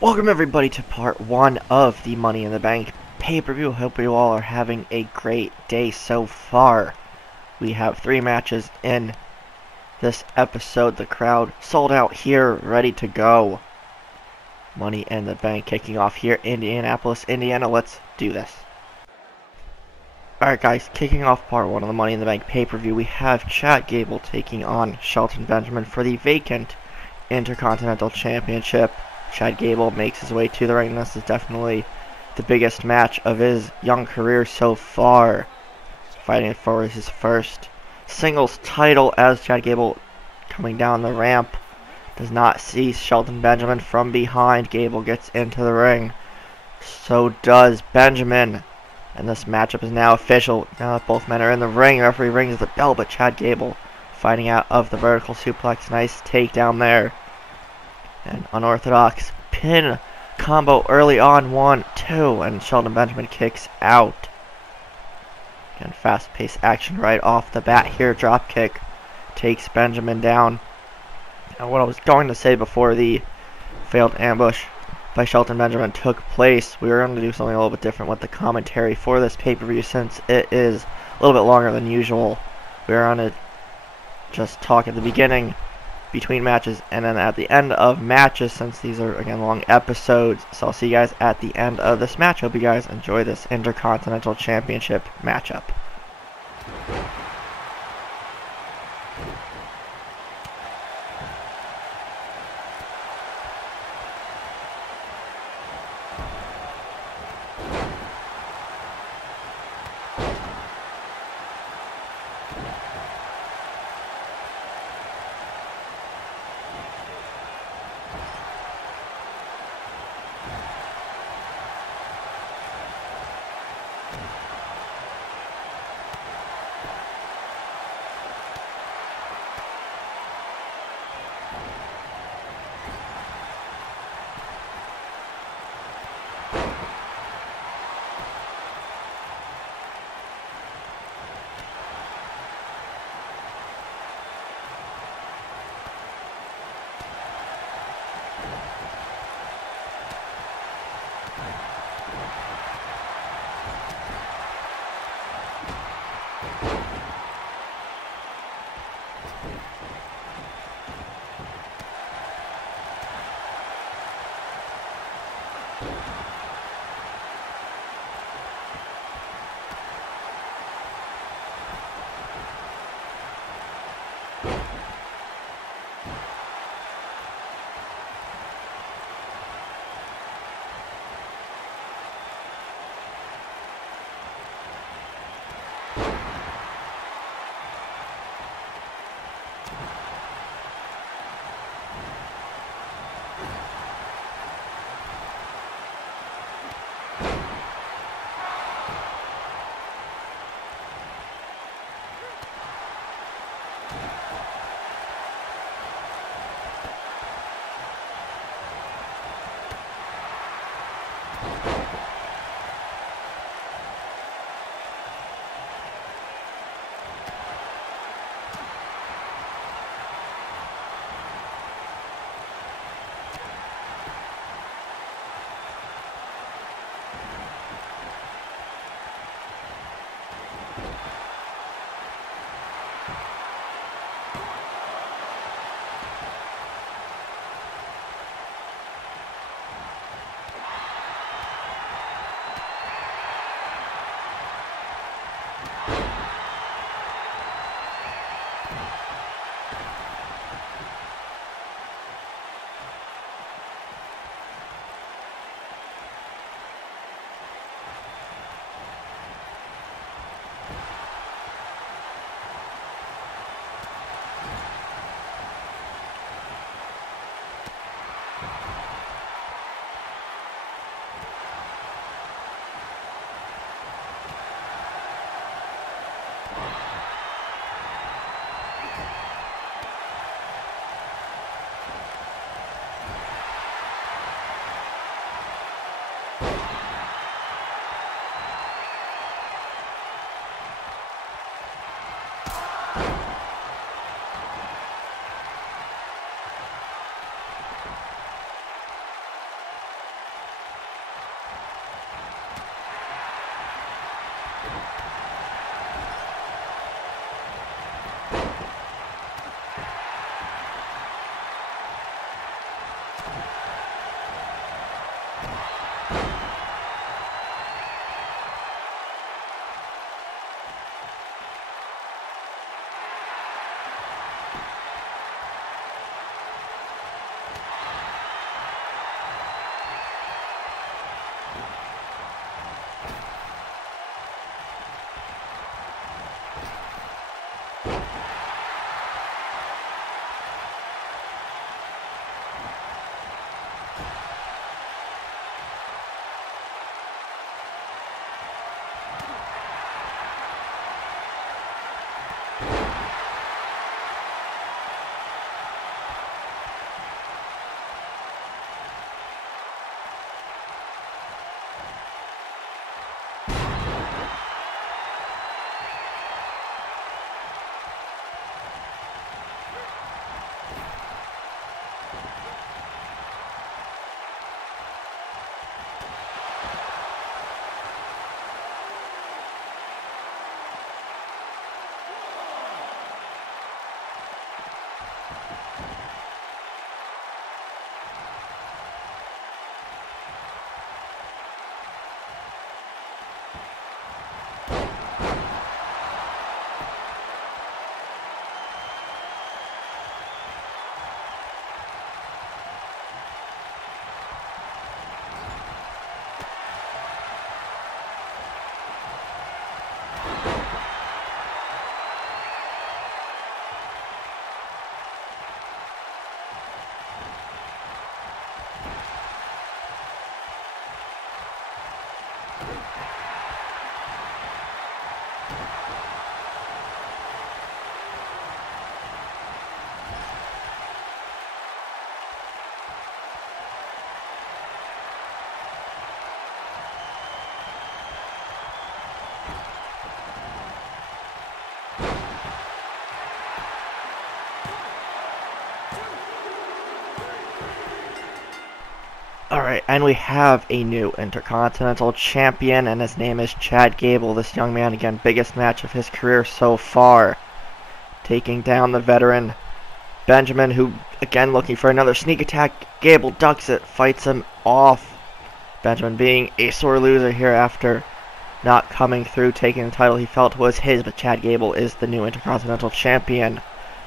Welcome everybody to part 1 of the Money in the Bank pay-per-view. Hope you all are having a great day so far. We have 3 matches in this episode. The crowd sold out here, ready to go. Money in the Bank kicking off here, Indianapolis, Indiana. Let's do this. Alright guys, kicking off part 1 of the Money in the Bank pay-per-view, we have Chad Gable taking on Shelton Benjamin for the vacant Intercontinental Championship. Chad Gable makes his way to the ring. This is definitely the biggest match of his young career so far. Fighting for his first singles title as Chad Gable coming down the ramp. Does not see Shelton Benjamin from behind. Gable gets into the ring. So does Benjamin. And this matchup is now official. Now that both men are in the ring, the referee rings the bell, but Chad Gable fighting out of the vertical suplex. Nice takedown there. An unorthodox pin combo early on, 1, 2, and Shelton Benjamin kicks out. Again, fast-paced action right off the bat here. Drop kick takes Benjamin down. And what I was going to say before the failed ambush by Shelton Benjamin took place, we were going to do something a little bit different with the commentary for this pay-per-view since it is a little bit longer than usual. We were going to just talk at the beginning, between matches, and then at the end of matches, since these are again long episodes. So I'll see you guys at the end of this match. Hope you guys enjoy this Intercontinental Championship matchup. Alright, and we have a new Intercontinental Champion, and his name is Chad Gable. This young man, again, biggest match of his career so far. Taking down the veteran Benjamin, who, again, looking for another sneak attack. Gable ducks it, fights him off. Benjamin being a sore loser here after not coming through, taking the title he felt was his, but Chad Gable is the new Intercontinental Champion.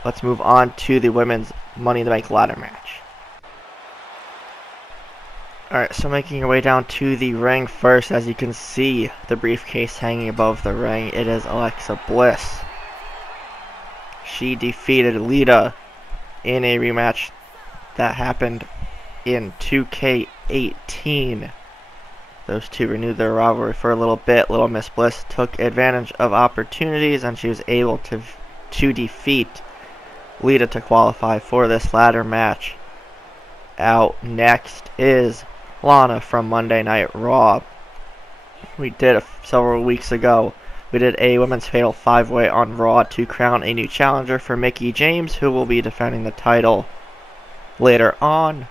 Let's move on to the women's Money in the Bank ladder match. Alright, so making your way down to the ring first, as you can see the briefcase hanging above the ring, it is Alexa Bliss. She defeated Lita in a rematch that happened in 2K19. Those two renewed their rivalry for a little bit. Little Miss Bliss took advantage of opportunities, and she was able to defeat Lita to qualify for this ladder match. Out next is Lana from Monday Night Raw. We did several weeks ago. We did a women's fatal 5-way on Raw to crown a new challenger for Mickie James, who will be defending the title later on.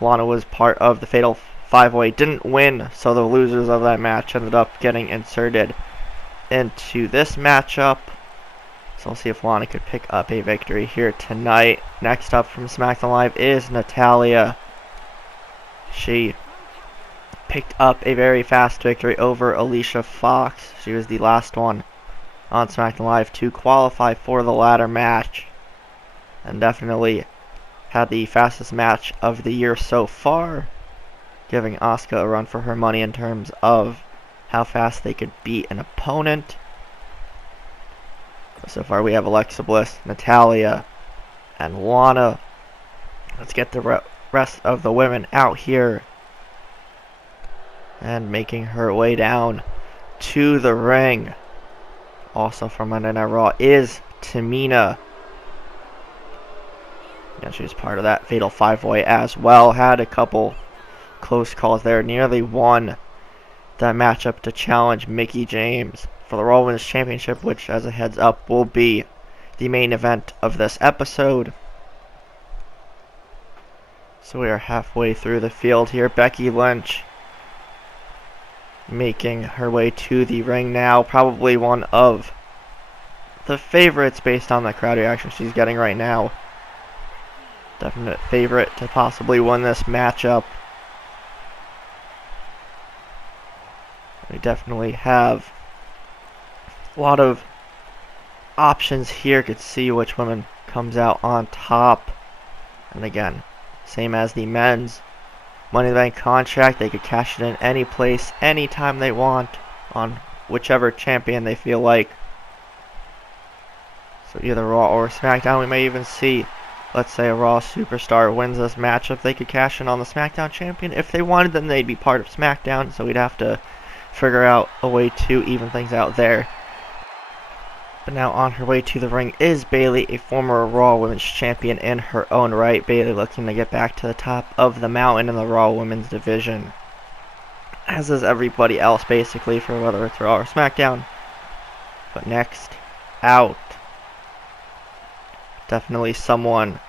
Lana was part of the fatal 5-way, didn't win, so the losers of that match ended up getting inserted into this matchup. So we'll see if Lana could pick up a victory here tonight. Next up from SmackDown Live is Natalya. She picked up a very fast victory over Alicia Fox. She was the last one on SmackDown Live to qualify for the ladder match, and definitely had the fastest match of the year so far, giving Asuka a run for her money in terms of how fast they could beat an opponent. So far we have Alexa Bliss, Natalya, and Lana. Let's get the rest of the women out here. And making her way down to the ring, also from Monday Night Raw, is Tamina. And she was part of that fatal 5-way as well. Had a couple close calls there. Nearly won that matchup to challenge Mickie James for the Raw Women's Championship, which, as a heads up, will be the main event of this episode. So we are halfway through the field here. Becky Lynch making her way to the ring now. Probably one of the favorites based on the crowd reaction she's getting right now. Definite favorite to possibly win this matchup. We definitely have a lot of options here. Could see which woman comes out on top. And again, same as the men's Money in the Bank contract, they could cash it in any place, anytime they want, on whichever champion they feel like. So either Raw or SmackDown. We may even see, let's say a Raw superstar wins this matchup, they could cash in on the SmackDown champion. If they wanted, then they'd be part of SmackDown, so we'd have to figure out a way to even things out there. But now on her way to the ring is Bayley, a former Raw Women's Champion in her own right. Bayley looking to get back to the top of the mountain in the Raw Women's division, as is everybody else basically, for whether it's Raw or SmackDown. But next out, definitely someone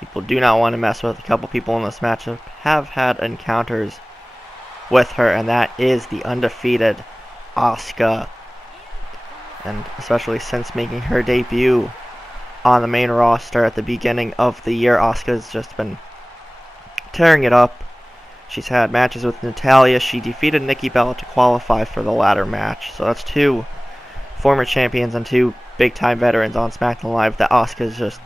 people do not want to mess with. A couple people in this matchup have had encounters with her, and that is the undefeated Asuka. And especially since making her debut on the main roster at the beginning of the year, Asuka's just been tearing it up. She's had matches with Natalya. She defeated Nikki Bella to qualify for the ladder match. So that's two former champions and two big-time veterans on SmackDown Live that Asuka's just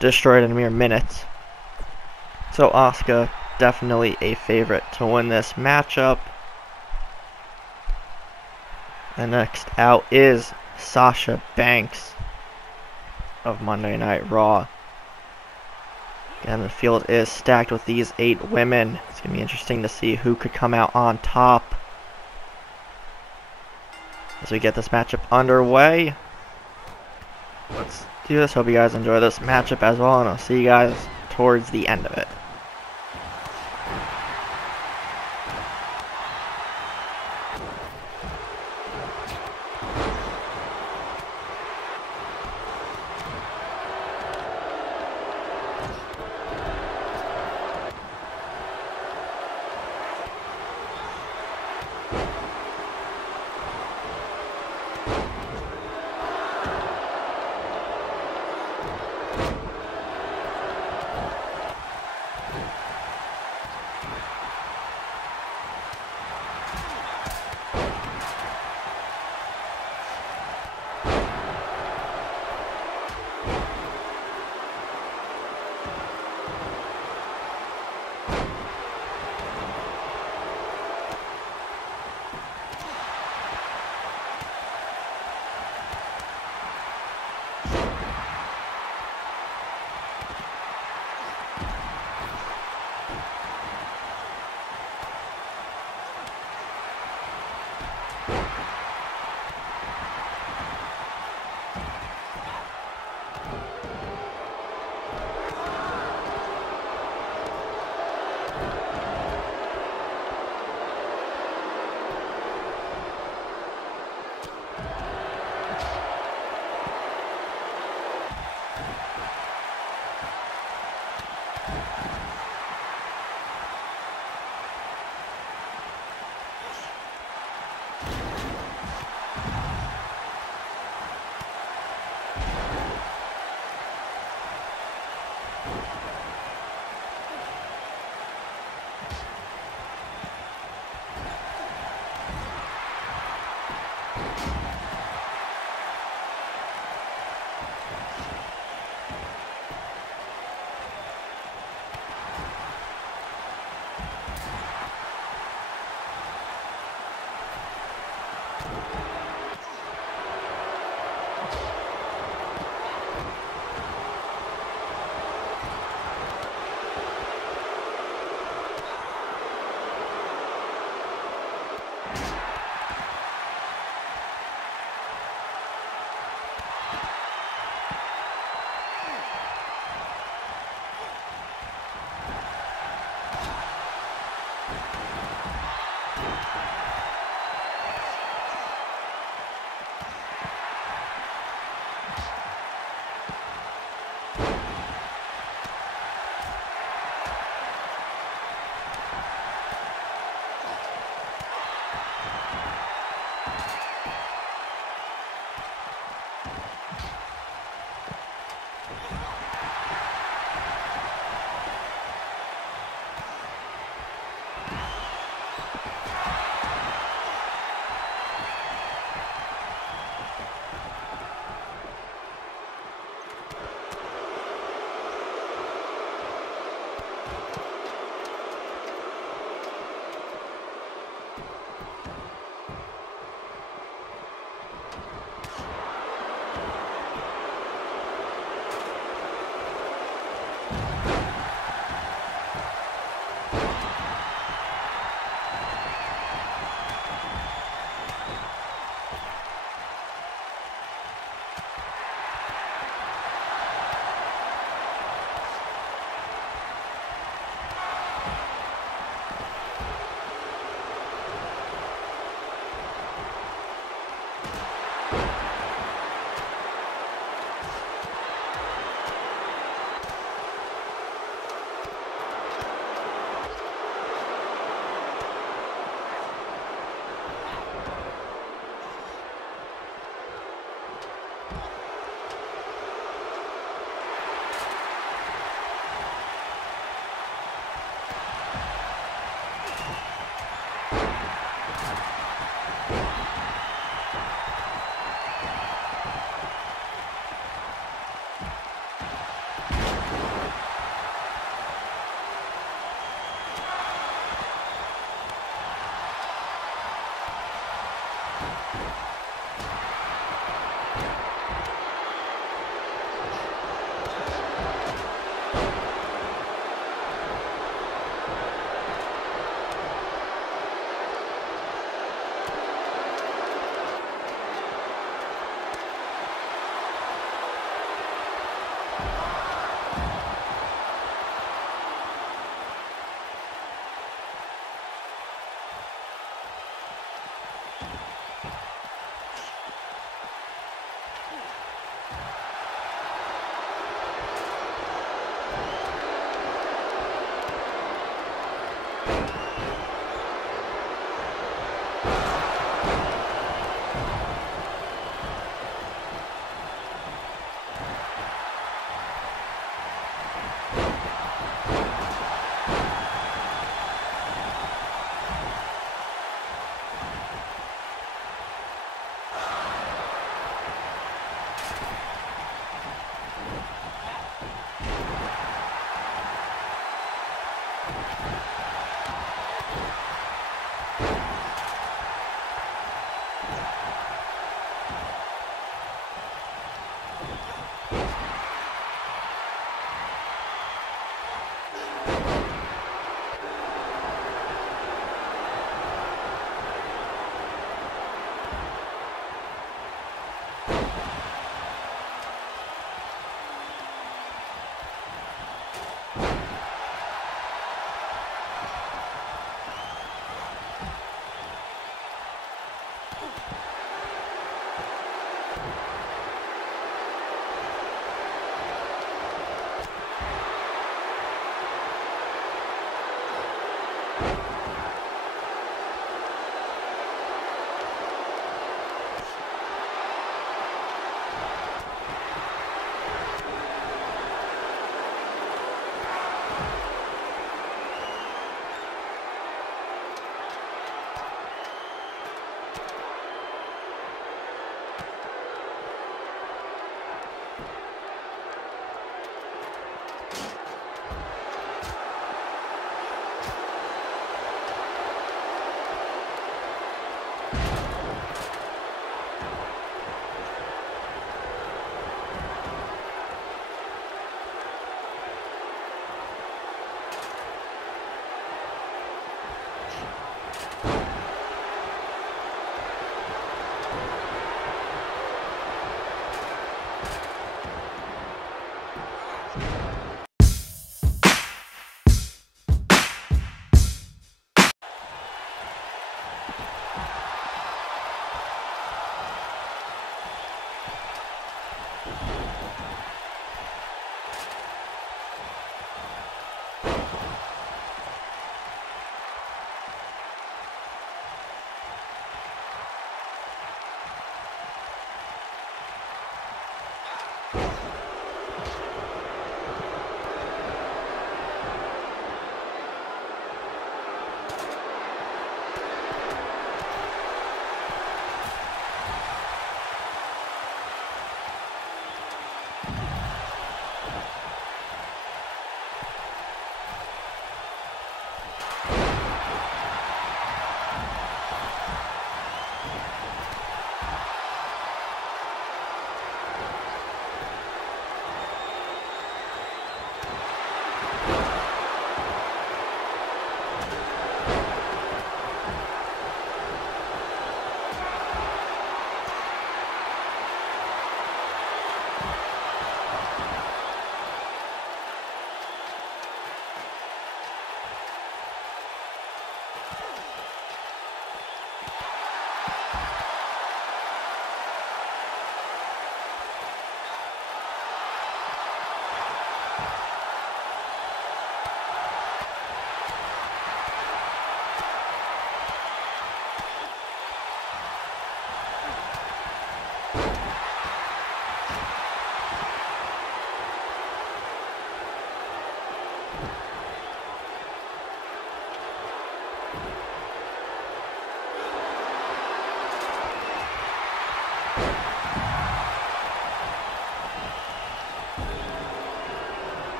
destroyed in mere minutes. So Asuka, definitely a favorite to win this matchup. And next out is Sasha Banks of Monday Night Raw. Again, the field is stacked with these 8 women. It's going to be interesting to see who could come out on top as we get this matchup underway. Let's do this. Hope you guys enjoy this matchup as well, and I'll see you guys towards the end of it.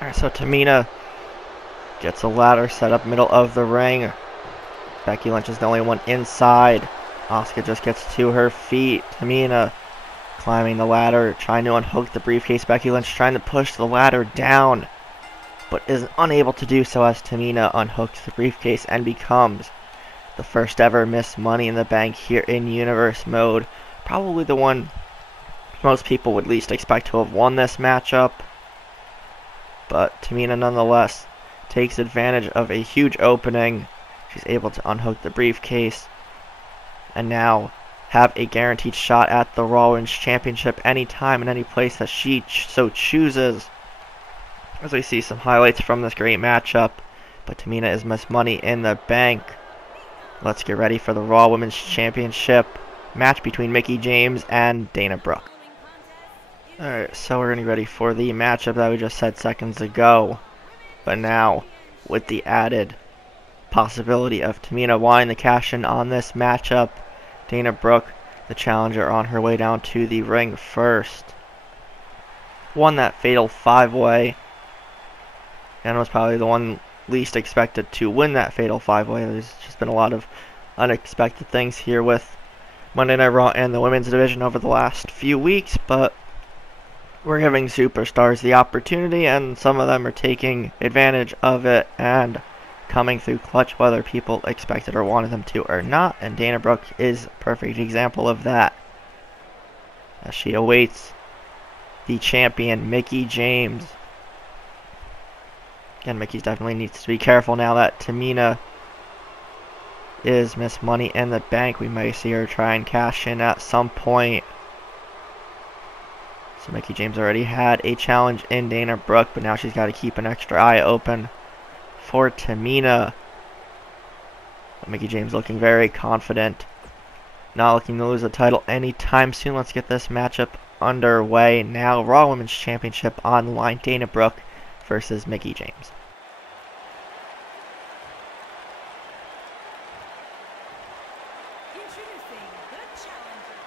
Alright, so Tamina gets a ladder set up middle of the ring. Becky Lynch is the only one inside. Asuka just gets to her feet. Tamina climbing the ladder, trying to unhook the briefcase. Becky Lynch trying to push the ladder down, but is unable to do so as Tamina unhooks the briefcase and becomes the first ever Miss Money in the Bank here in Universe mode. Probably the one most people would least expect to have won this matchup. But Tamina nonetheless takes advantage of a huge opening. She's able to unhook the briefcase and now have a guaranteed shot at the Raw Women's Championship anytime and any place that she so chooses. As we see some highlights from this great matchup, but Tamina is Miss Money in the Bank. Let's get ready for the Raw Women's Championship match between Mickie James and Dana Brooke. Alright, so we're getting ready for the matchup that we just said seconds ago. But now, with the added possibility of Tamina wanting the cash in on this matchup, Dana Brooke, the challenger, on her way down to the ring first. Won that fatal 5-way, and was probably the one least expected to win that fatal 5-way. There's just been a lot of unexpected things here with Monday Night Raw and the women's division over the last few weeks, but we're giving superstars the opportunity, and some of them are taking advantage of it and coming through clutch, whether people expected or wanted them to or not, and Dana Brooke is a perfect example of that, as she awaits the champion, Mickie James. Again, Mickie definitely needs to be careful now that Tamina is Miss Money in the Bank. We may see her try and cash in at some point. So Mickie James already had a challenge in Dana Brooke, but now she's got to keep an extra eye open for Tamina. But Mickie James looking very confident, not looking to lose the title anytime soon. Let's get this matchup underway now. Raw Women's Championship on the line. Dana Brooke versus Mickie James. Introducing the challenger.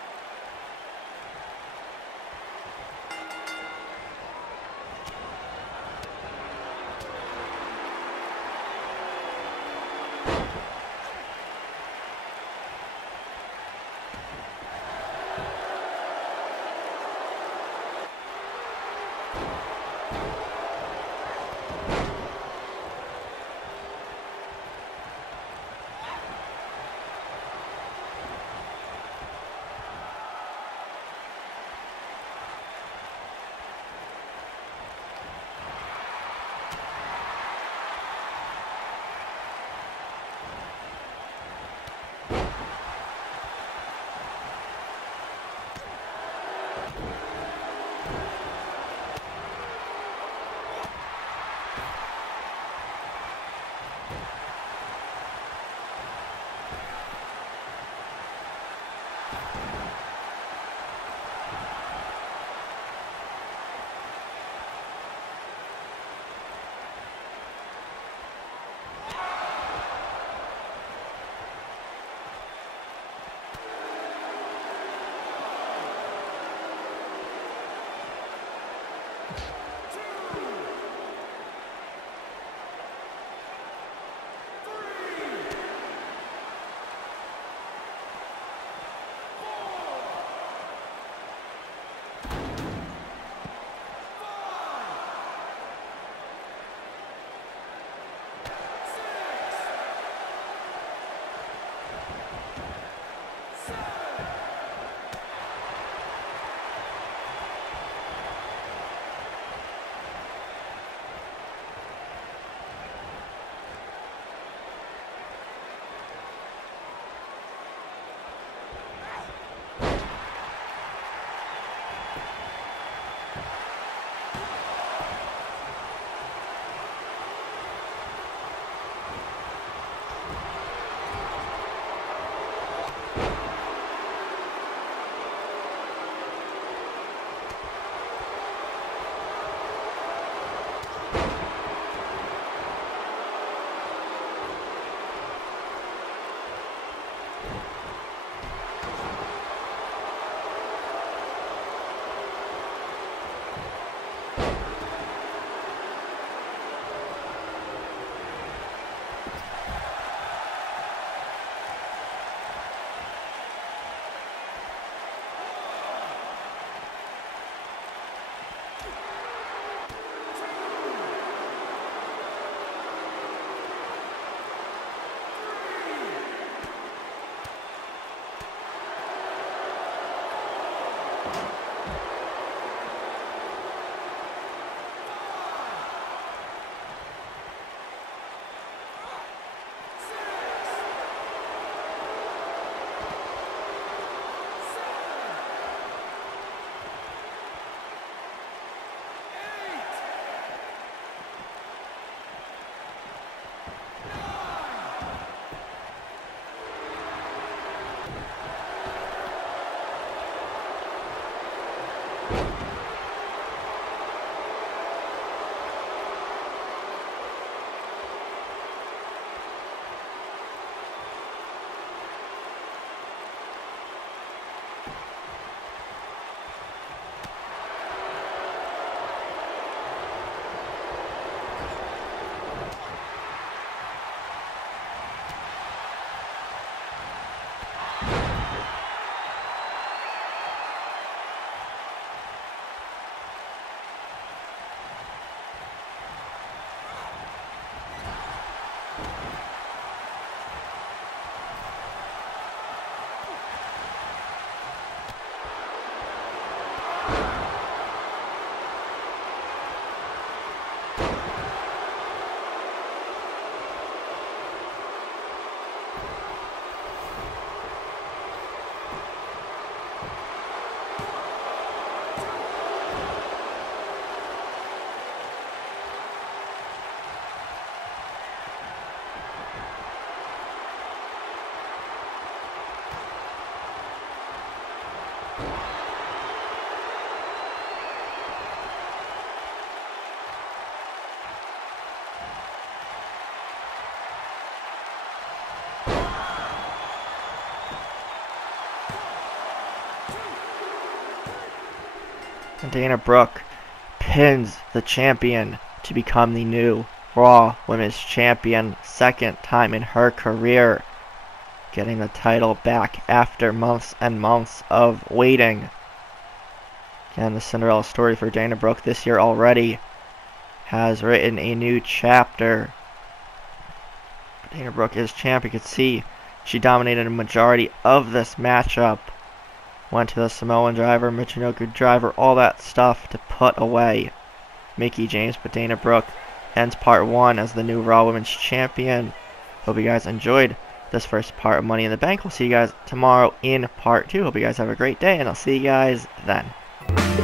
And Dana Brooke pins the champion to become the new Raw Women's Champion, second time in her career, getting the title back after months and months of waiting. Again, the Cinderella story for Dana Brooke this year already has written a new chapter. Dana Brooke is champ. You could see she dominated a majority of this matchup. Went to the Samoan driver, Michinoku driver, all that stuff to put away Mickie James. But Dana Brooke ends part 1 as the new Raw Women's Champion. Hope you guys enjoyed this first part of Money in the Bank. We'll see you guys tomorrow in part 2. Hope you guys have a great day, and I'll see you guys then.